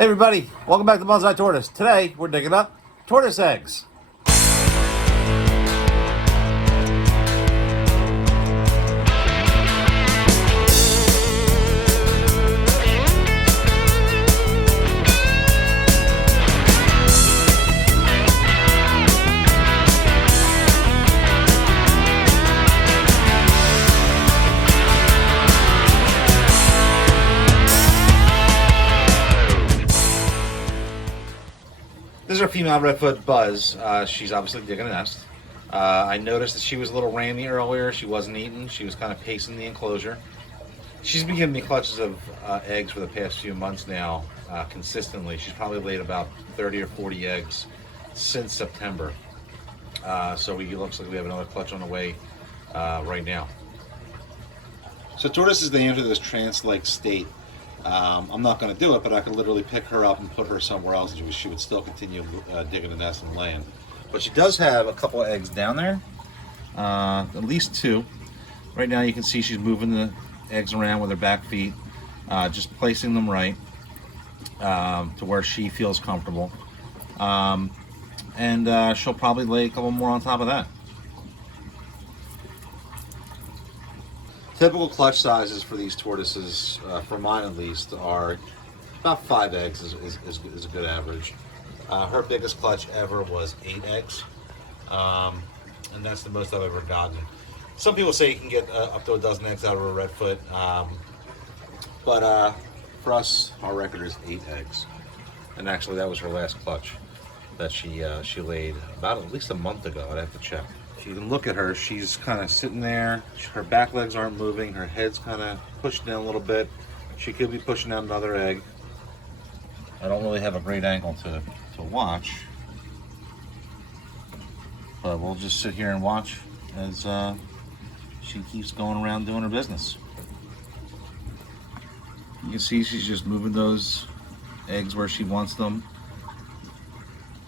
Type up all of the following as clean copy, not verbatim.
Hey everybody, welcome back to Bonsai Tortoise. Today we're digging up tortoise eggs. This is our female Redfoot Buzz. She's obviously digging a nest. I noticed that she was a little randy earlier. She wasn't eating. She was kind of pacing the enclosure. She's been giving me clutches of eggs for the past few months now, consistently. She's probably laid about 30 or 40 eggs since September. So it looks like we have another clutch on the way right now. So tortoises, they enter this trance-like state. I'm not going to do it, but I could literally pick her up and put her somewhere else, and she would still continue digging the nest and laying. But she does have a couple of eggs down there, at least two. Right now you can see she's moving the eggs around with her back feet, just placing them right to where she feels comfortable. And she'll probably lay a couple more on top of that. Typical clutch sizes for these tortoises, for mine at least, are about 5 eggs is a good average. Her biggest clutch ever was 8 eggs, and that's the most I've ever gotten. Some people say you can get up to a dozen eggs out of a Redfoot, but for us, our record is 8 eggs. And actually, that was her last clutch that she laid about at least a month ago. I'd have to check. If you can look at her, she's kind of sitting there. Her back legs aren't moving. Her head's kind of pushed in a little bit. She could be pushing out another egg. I don't really have a great angle to watch, but we'll just sit here and watch as she keeps going around doing her business. You can see she's just moving those eggs where she wants them.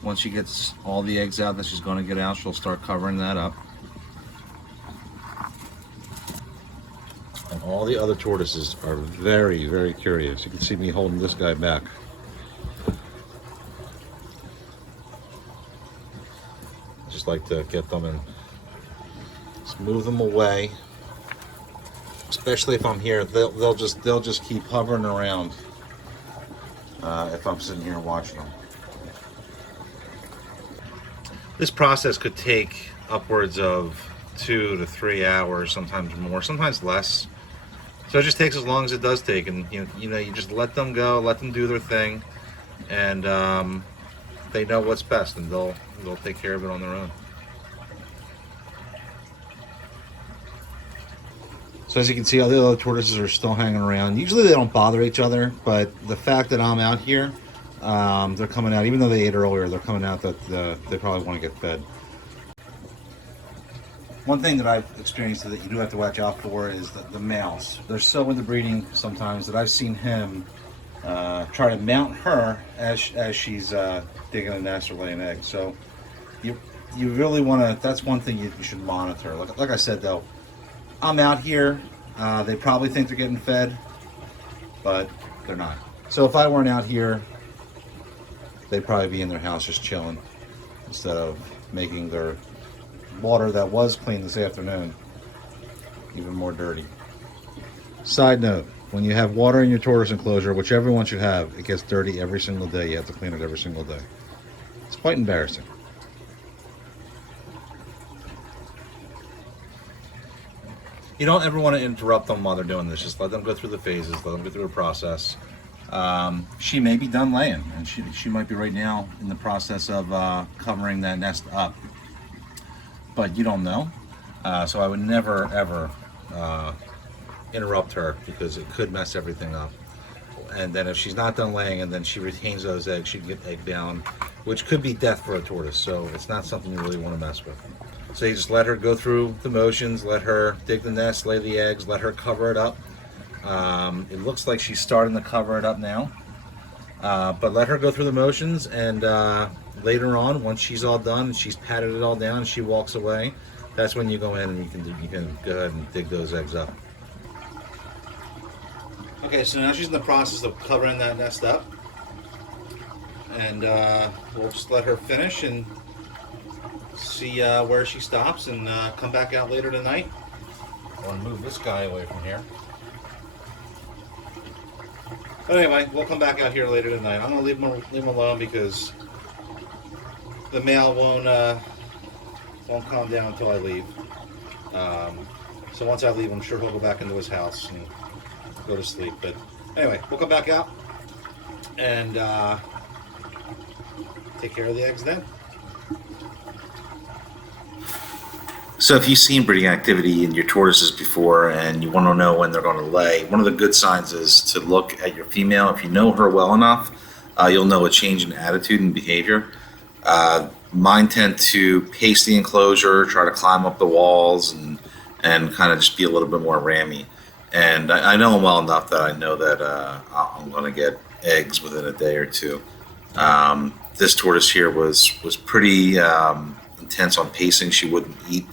Once she gets all the eggs out that she's going to get out, she'll start covering that up. And all the other tortoises are very, very curious. You can see me holding this guy back. I just like to get them and just move them away. Especially if I'm here, they'll just keep hovering around if I'm sitting here watching them. This process could take upwards of 2 to 3 hours, sometimes more, sometimes less. So it just takes as long as it does take, and you just let them go, let them do their thing, and they know what's best, and they'll take care of it on their own. So as you can see, all the other tortoises are still hanging around. Usually they don't bother each other, but the fact that I'm out here, they're coming out, even though they ate earlier, they're coming out that they probably want to get fed. One thing that I've experienced that you do have to watch out for is the males. They're so into breeding sometimes that I've seen him try to mount her as she's digging a nest or laying eggs. So you really want to, that's one thing you should monitor. Like I said though, I'm out here, they probably think they're getting fed, but they're not. So if I weren't out here, they'd probably be in their house just chilling instead of making their water that was clean this afternoon even more dirty. Side note, when you have water in your tortoise enclosure, which everyone should have, it gets dirty every single day. You have to clean it every single day. It's quite embarrassing. You don't ever want to interrupt them while they're doing this. Just let them go through the phases, let them go through the process. She may be done laying, and she might be right now in the process of covering that nest up, but you don't know. So I would never ever interrupt her, because it could mess everything up. And then if she's not done laying and then she retains those eggs, she can get egg down, which could be death for a tortoise. So it's not something you really want to mess with. So you just let her go through the motions, let her dig the nest, lay the eggs, let her cover it up. It looks like she's starting to cover it up now, but let her go through the motions, and later on, once she's all done and she's patted it all down and she walks away, that's when you go in and you can go ahead and dig those eggs up. Okay, so now she's in the process of covering that nest up. and we'll just let her finish and see where she stops, and come back out later tonight. I want to move this guy away from here. But anyway, we'll come back out here later tonight. I'm going to leave him alone because the male won't calm down until I leave. So once I leave, I'm sure he'll go back into his house and go to sleep. But anyway, we'll come back out and take care of the eggs then. So if you've seen breeding activity in your tortoises before and you want to know when they're going to lay, one of the good signs is to look at your female. If you know her well enough, you'll know a change in attitude and behavior. Mine tend to pace the enclosure, try to climb up the walls, and kind of just be a little bit more rammy. And I know them well enough that I know that I'm going to get eggs within a day or two. This tortoise here was pretty intense on pacing. She wouldn't eat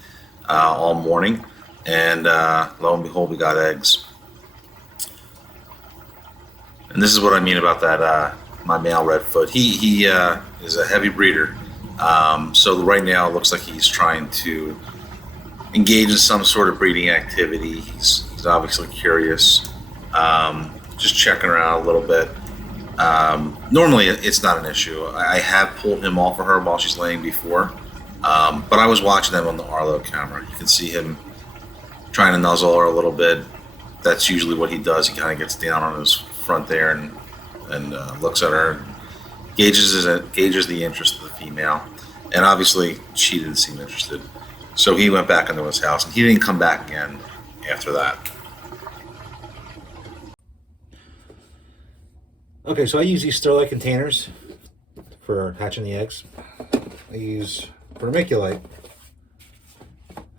all morning, and lo and behold, we got eggs. And this is what I mean about that my male Redfoot. He is a heavy breeder, so right now it looks like he's trying to engage in some sort of breeding activity. He's obviously curious, just checking around a little bit. Normally it's not an issue. I have pulled him off of her while she's laying before. But I was watching them on the Arlo camera. You can see him trying to nuzzle her a little bit. That's usually what he does. He kind of gets down on his front there and looks at her, gauges the interest of the female. And obviously she didn't seem interested. So he went back into his house, and he didn't come back again after that. Okay, so I use these Sterlite containers for hatching the eggs. I use vermiculite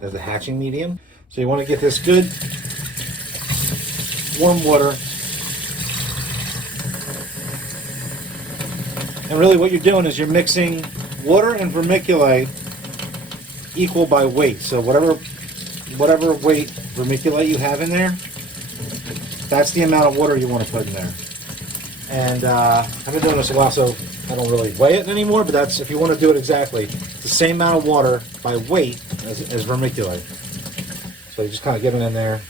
as the hatching medium. So you want to get this good warm water. And really what you're doing is you're mixing water and vermiculite equal by weight. So whatever weight vermiculite you have in there, that's the amount of water you want to put in there. And I've been doing this a while, so I don't really weigh it anymore, but that's, if you want to do it exactly, it's the same amount of water by weight as vermiculite. So you just kind of get it in there.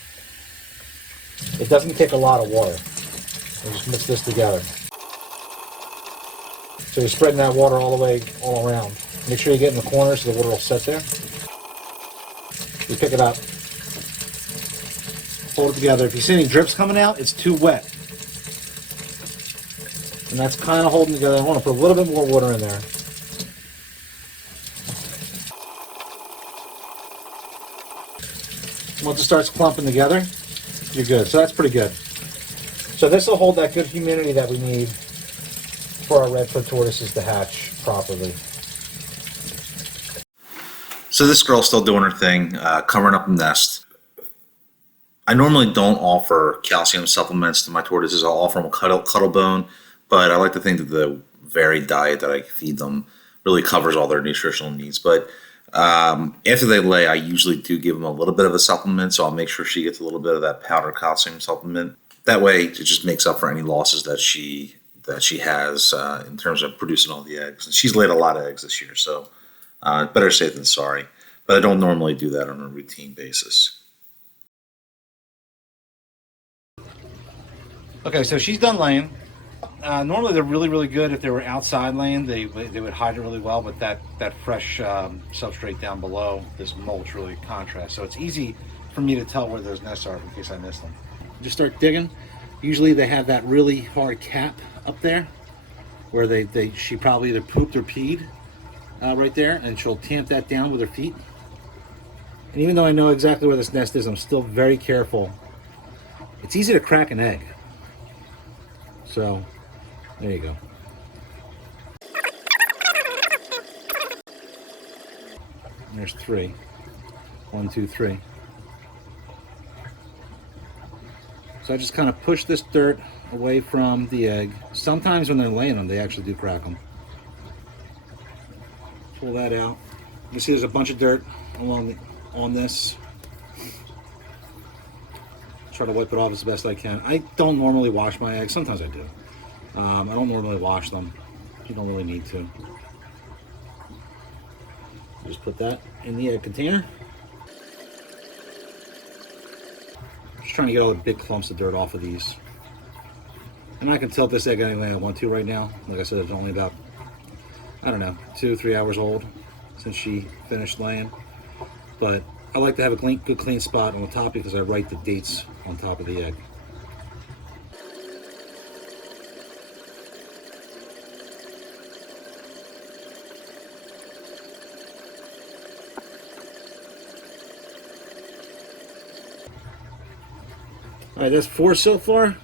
It doesn't take a lot of water. You just mix this together. So you're spreading that water all around. Make sure you get in the corners so the water will set there. You pick it up, hold it together. If you see any drips coming out, it's too wet. And that's kind of holding together. I want to put a little bit more water in there. Once it starts clumping together, you're good. So that's pretty good. So this will hold that good humidity that we need for our Redfoot tortoises to hatch properly. So this girl's still doing her thing, covering up the nest. I normally don't offer calcium supplements to my tortoises. I'll offer them a cuddle bone, but I like to think that the varied diet that I feed them really covers all their nutritional needs. But after they lay, I usually do give them a little bit of a supplement, so I'll make sure she gets a little bit of that powdered calcium supplement. That way, it just makes up for any losses that she has in terms of producing all the eggs. And she's laid a lot of eggs this year, so better safe than sorry. But I don't normally do that on a routine basis. Okay, so she's done laying. Normally they're really, really good if they were outside laying. They would hide it really well, but that fresh substrate down below, this mulch really contrasts. So it's easy for me to tell where those nests are in case I miss them. Just start digging. Usually they have that really hard cap up there where she probably either pooped or peed right there, and she'll tamp that down with her feet. And even though I know exactly where this nest is, I'm still very careful. It's easy to crack an egg. So, there you go. There's 3. 1, 2, 3. So I just kind of push this dirt away from the egg. Sometimes when they're laying them, they actually do crack them. Pull that out. You see there's a bunch of dirt on this. Try to wipe it off as best I can. I don't normally wash my eggs. Sometimes I do. I don't normally wash them. you don't really need to. Just put that in the egg container. Just trying to get all the big clumps of dirt off of these. And I can tilt this egg any way I want to right now. Like I said, it's only about, I don't know, 2-3 hours old since she finished laying. But I like to have a good clean spot on the top because I write the dates on top of the egg. All right, that's 4 so far.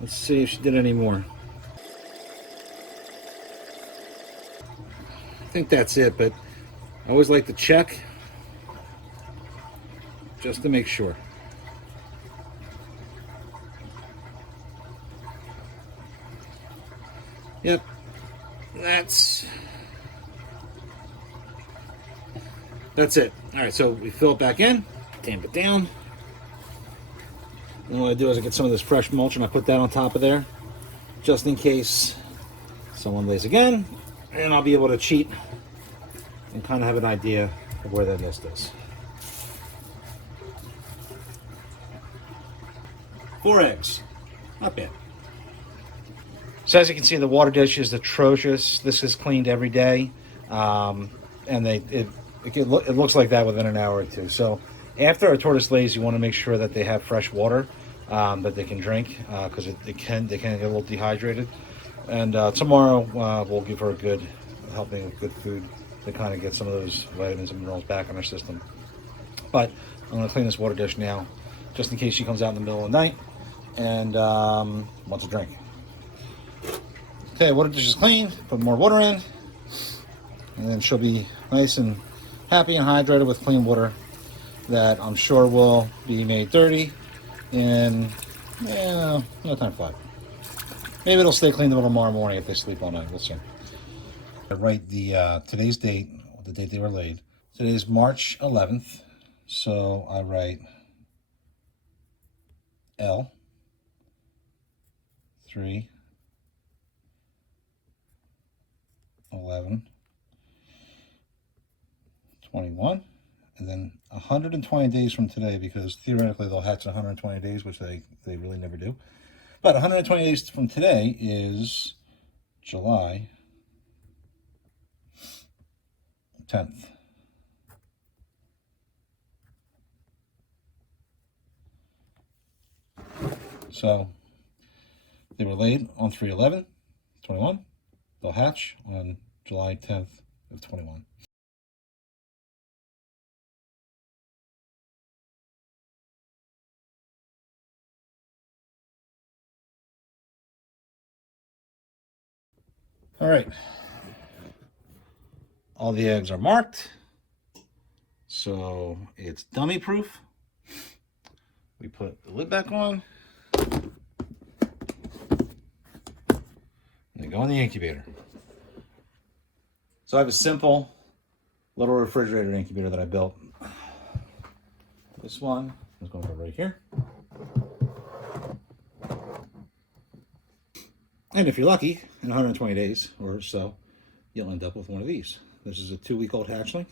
Let's see if she did any more. I think that's it, but I always like to check just to make sure. Yep, that's it. All right, so we fill it back in, tamp it down. And what I do is I get some of this fresh mulch and I put that on top of there, just in case someone lays again, and I'll be able to cheat and kind of have an idea of where that nest is. 4 eggs, not bad. So as you can see, the water dish is atrocious. This is cleaned every day, and it looks like that within an hour or two. So after a tortoise lays, you want to make sure that they have fresh water that they can drink, because they can get a little dehydrated. And tomorrow we'll give her a good helping of good food to kind of get some of those vitamins and minerals back in her system. But I'm going to clean this water dish now, just in case she comes out in the middle of the night and wants a drink. Okay, water dish is clean. Put more water in, and then she'll be nice and happy and hydrated with clean water that I'm sure will be made dirty in no time flat. Maybe it'll stay clean until tomorrow morning if they sleep all night. We'll see. I write the today's date, the date they were laid. Today is March 11th, so I write L 3 11 21, and then 120 days from today, because theoretically they'll hatch in 120 days, which they really never do. But 120 days from today is July 10th. So they were laid on 3/11/21. They'll hatch on July 10th of 21. All right. All the eggs are marked, so it's dummy proof. We put the lid back on. They go in the incubator. So I have a simple little refrigerator incubator that I built. This one is going to go right here. And if you're lucky, in 120 days or so, you'll end up with one of these. This is a 2-week-old hatchling.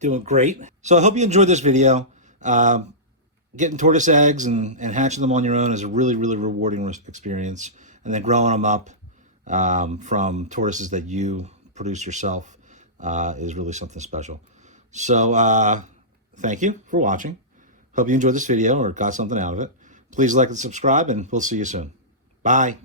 Doing great. So I hope you enjoyed this video. Getting tortoise eggs and hatching them on your own is a really, really rewarding experience. And then growing them up from tortoises that you produce yourself is really something special. So thank you for watching. Hope you enjoyed this video or got something out of it. Please like and subscribe, and we'll see you soon. Bye.